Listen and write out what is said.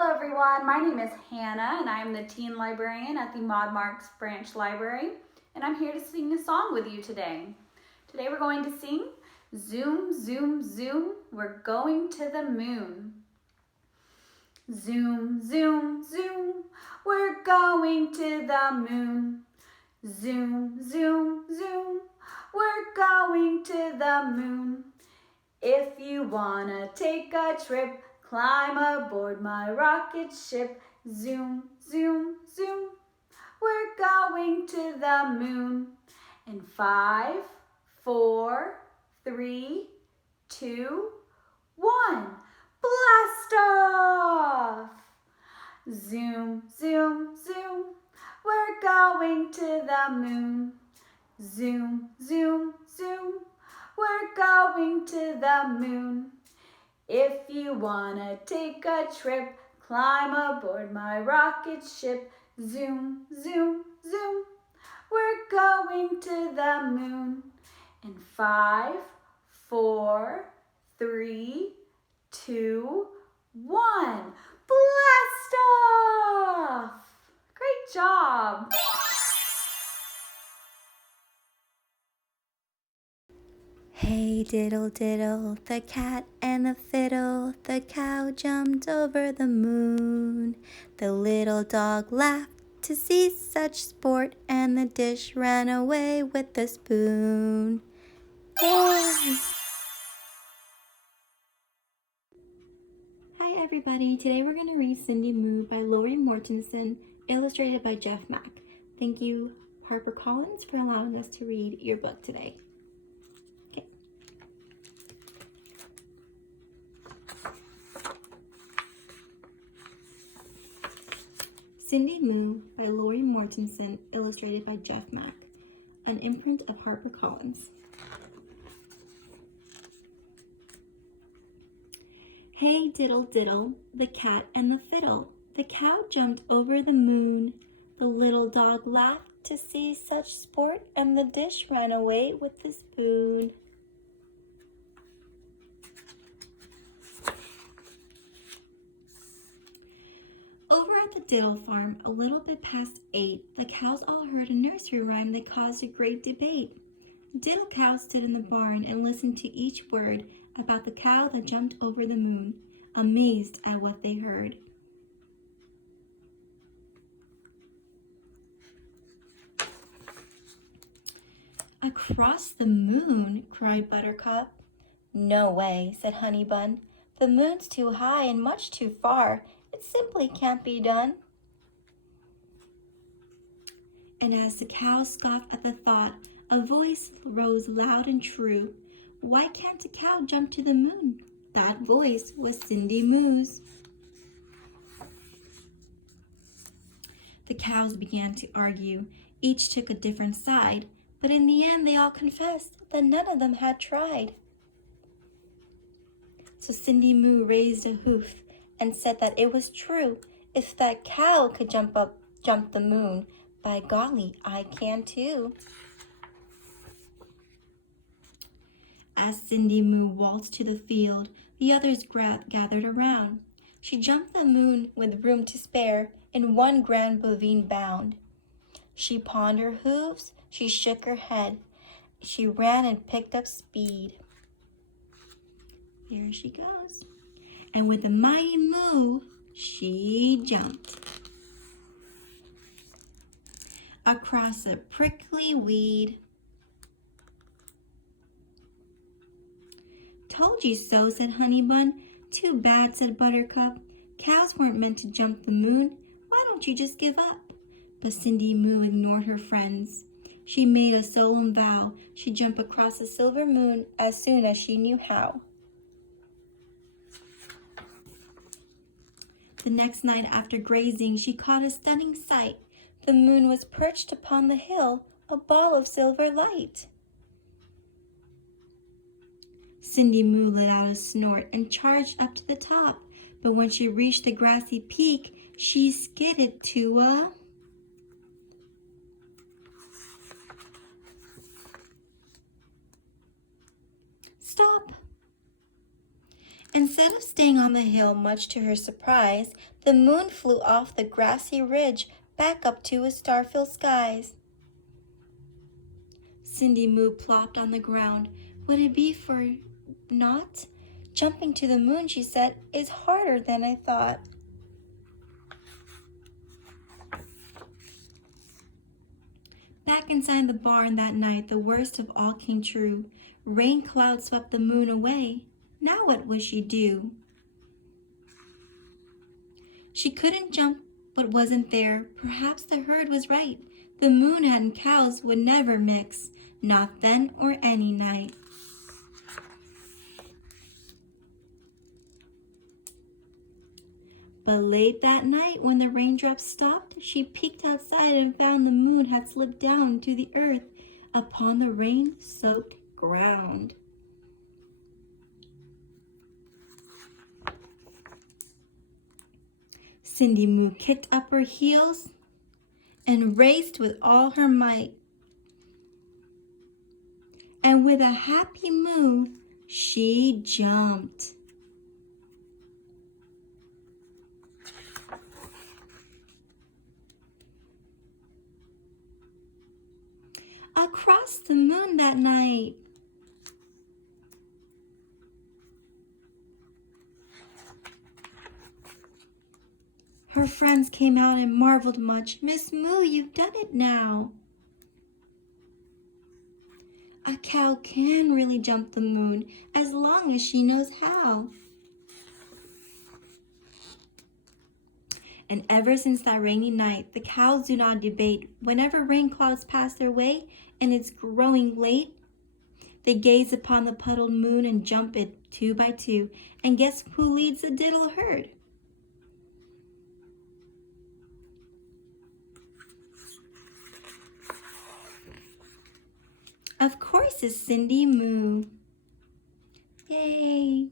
Hello everyone, my name is Hannah and I am the teen librarian at the Maud Marks Branch Library, and I'm here to sing a song with you today. Today we're going to sing Zoom, Zoom, Zoom, We're Going to the Moon. Zoom, zoom, zoom, we're going to the moon. Zoom, zoom, zoom, we're going to the moon. If you wanna take a trip, climb aboard my rocket ship. Zoom, zoom, zoom, we're going to the moon. In 5, 4, 3, 2, 1, blast off! Zoom, zoom, zoom, we're going to the moon. Zoom, zoom, zoom, we're going to the moon. If you wanna take a trip, climb aboard my rocket ship. Zoom, zoom, zoom, we're going to the moon. In 5, 4, 3, 2, 1, blast off! Great job! Hey diddle diddle, the cat and the fiddle, the cow jumped over the moon. The little dog laughed to see such sport, and the dish ran away with the spoon. Yay! Hi everybody, today we're going to read Cindy Moo by Lori Mortensen, illustrated by Jeff Mack. Thank you, HarperCollins, for allowing us to read your book today. Cindy Moo by Lori Mortensen, illustrated by Jeff Mack, an imprint of HarperCollins. Hey diddle diddle, the cat and the fiddle, the cow jumped over the moon. The little dog laughed to see such sport, and the dish ran away with the spoon. Over at the Diddle farm, a little bit past 8, the cows all heard a nursery rhyme that caused a great debate. Diddle cow stood in the barn and listened to each word about the cow that jumped over the moon, amazed at what they heard. Across the moon, cried Buttercup. No way, said Honeybun. The moon's too high and much too far. It simply can't be done. And as the cow scoffed at the thought, a voice rose loud and true. Why can't a cow jump to the moon? That voice was Cindy Moo's. The cows began to argue. Each took a different side, but in the end they all confessed that none of them had tried. So Cindy Moo raised a hoof and said that it was true. If that cow could jump the moon, by golly, I can too. As Cindy Moo waltzed to the field, the others gathered around. She jumped the moon with room to spare in one grand bovine bound. She pawned her hooves, she shook her head. She ran and picked up speed. Here she goes. And with a mighty moo, she jumped across a prickly weed. Told you so, said Honeybun. Too bad, said Buttercup. Cows weren't meant to jump the moon. Why don't you just give up? But Cindy Moo ignored her friends. She made a solemn vow she'd jump across the silver moon as soon as she knew how. The next night after grazing, she caught a stunning sight. The moon was perched upon the hill, a ball of silver light. Cindy Moo let out a snort and charged up to the top, but when she reached the grassy peak, she skidded to a stop. Instead of staying on the hill, much to her surprise, the moon flew off the grassy ridge back up to his star-filled skies. Cindy Moo plopped on the ground. Would it be for naught? Jumping to the moon, she said, is harder than I thought. Back inside the barn that night, the worst of all came true. Rain clouds swept the moon away. Now what would she do? She couldn't jump what wasn't there. Perhaps the herd was right. The moon and cows would never mix, not then or any night. But late that night, when the raindrops stopped, she peeked outside and found the moon had slipped down to the earth upon the rain-soaked ground. Cindy Moo kicked up her heels and raced with all her might. And with a happy moo, she jumped. Across the moon that night. Her friends came out and marveled much. Miss Moo, you've done it now. A cow can really jump the moon as long as she knows how. And ever since that rainy night, the cows do not debate. Whenever rain clouds pass their way and it's growing late, they gaze upon the puddled moon and jump it 2 by 2. And guess who leads the diddle herd? Of course, it's Cindy Moo. Yay!